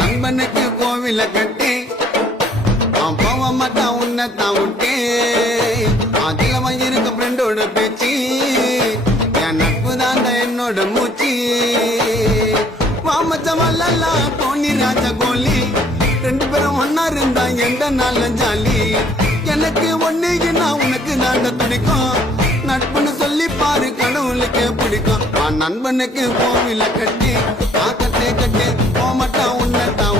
நண்பனுக்கு கோவில கட்டி அவன் போக மாட்டான் உன்னத்தான் விட்டே அதிகமா இருக்க ஃப்ரெண்டோட பேச்சு என் நட்பு தாண்ட என்னோட மூச்சு வாமச்சவல்லா தோனி ராஜா கோலி 2 பேரும் ஒன்னா இருந்தா எந்த நாள்ல ஜாலி எனக்கு ஒண்ணுன்னா உனக்கு நாண்ட துடிக்கும் நட்புன்னு சொல்லி பாரு கடவுளுக்கு பிடிக்கும் நண்பனுக்கு கோவில கட்டி கட்டே கட்டே போக மாட்டான் உன்னத்தான்